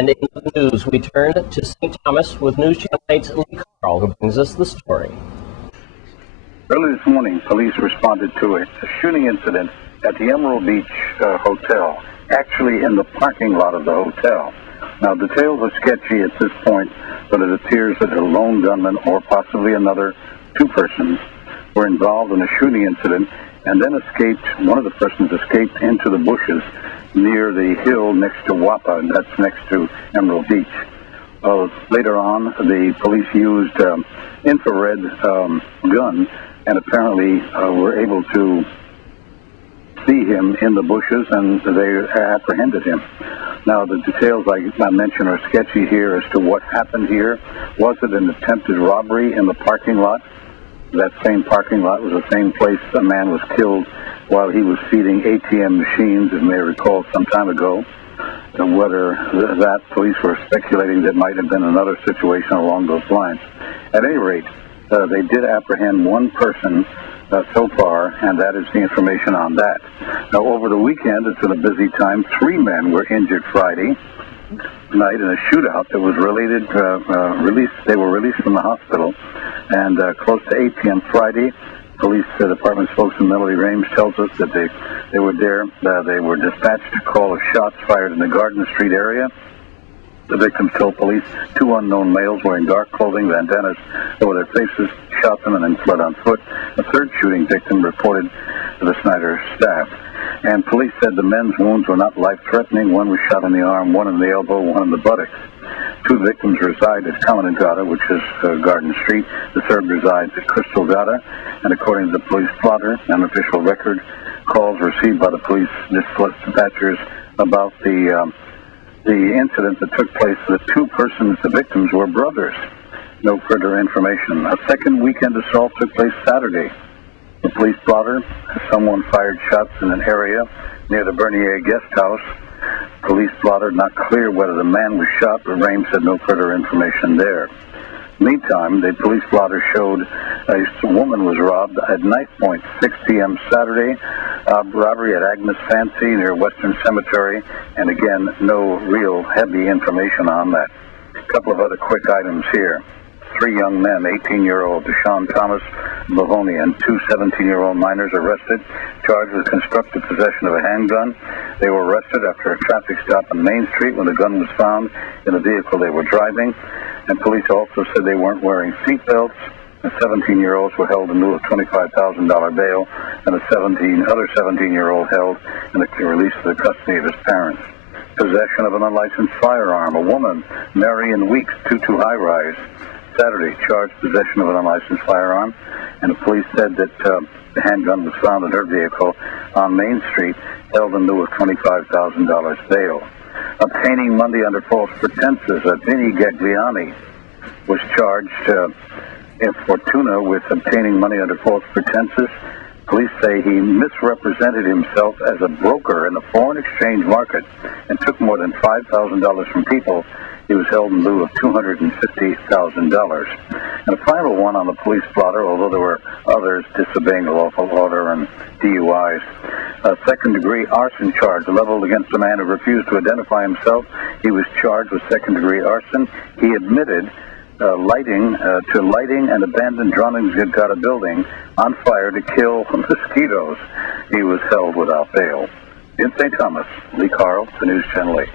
And in the news, we turn to St. Thomas with News Channel 8's Lee Carl, who brings us the story. Early this morning, police responded to a shooting incident at the Emerald Beach Hotel, actually in the parking lot of the hotel. Now, details are sketchy at this point, but it appears that a lone gunman or possibly another two persons were involved in a shooting incident and then escaped. One of the persons escaped into the bushes near the hill next to Wapa, and that's next to Emerald Beach. Later on, the police used infrared gun and apparently were able to see him in the bushes, and they apprehended him. Now, the details I mentioned are sketchy here as to what happened here. Was it an attempted robbery in the parking lot? That same parking lot was the same place a man was killed while he was feeding ATM machines, as you may recall, some time ago. And whether that police were speculating that might have been another situation along those lines. At any rate, they did apprehend one person so far, and that is the information on that. Now, over the weekend, it's been a busy time. 3 men were injured Friday night in a shootout that was they were released from the hospital, and close to 8 p.m. Friday, police department spokesman Melody Rames tells us that they were there. They were dispatched to call of shots fired in the Garden Street area. The victims told police 2 unknown males wearing dark clothing, bandanas over their faces, shot them and then fled on foot. A third shooting victim reported to the Snyder staff. And police said the men's wounds were not life-threatening. One was shot in the arm, one in the elbow, one in the buttocks. 2 victims reside at Commandant Gata, which is Garden Street. The third resides at Crystal Gata. And according to the police plotter, an official record, calls received by the police dispatchers about the incident that took place. The 2 persons, the victims, were brothers. No further information. A second weekend assault took place Saturday. The police plotter, someone fired shots in an area near the Bernier guest house. Police plotter, not clear whether the man was shot, but Rames said no further information there. Meantime, the police plotter showed a woman was robbed at knife point, 6 p.m. Saturday. Robbery at Agnes Fancy near Western Cemetery, and again, no real heavy information on that. A couple of other quick items here. 3 young men, 18-year-old Deshaun Thomas Mahoney and 2 17-year-old minors arrested, charged with constructive possession of a handgun. They were arrested after a traffic stop on Main Street when the gun was found in the vehicle they were driving. And police also said they weren't wearing seatbelts. The 17-year-olds were held in lieu of $25,000 bail, and the other 17-year-old held in the release of the custody of his parents. Possession of an unlicensed firearm. A woman, Marion Weeks, 22 High-Rise, Saturday, charged possession of an unlicensed firearm, and the police said that the handgun was found in her vehicle on Main Street, held in lieu of $25,000 bail. Obtaining money under false pretenses, Vinny Gagliani was charged in Fortuna with obtaining money under false pretenses. Police say he misrepresented himself as a broker in the foreign exchange market and took more than $5,000 from people. He was held in lieu of $250,000. And a final one on the police plotter, although there were others disobeying the lawful order and DUIs. A second-degree arson charge leveled against a man who refused to identify himself. He was charged with second-degree arson. He admitted lighting an abandoned Drottning's building on fire to kill mosquitoes. He was held without bail. In St. Thomas, Lee Carl, the News Channel 8.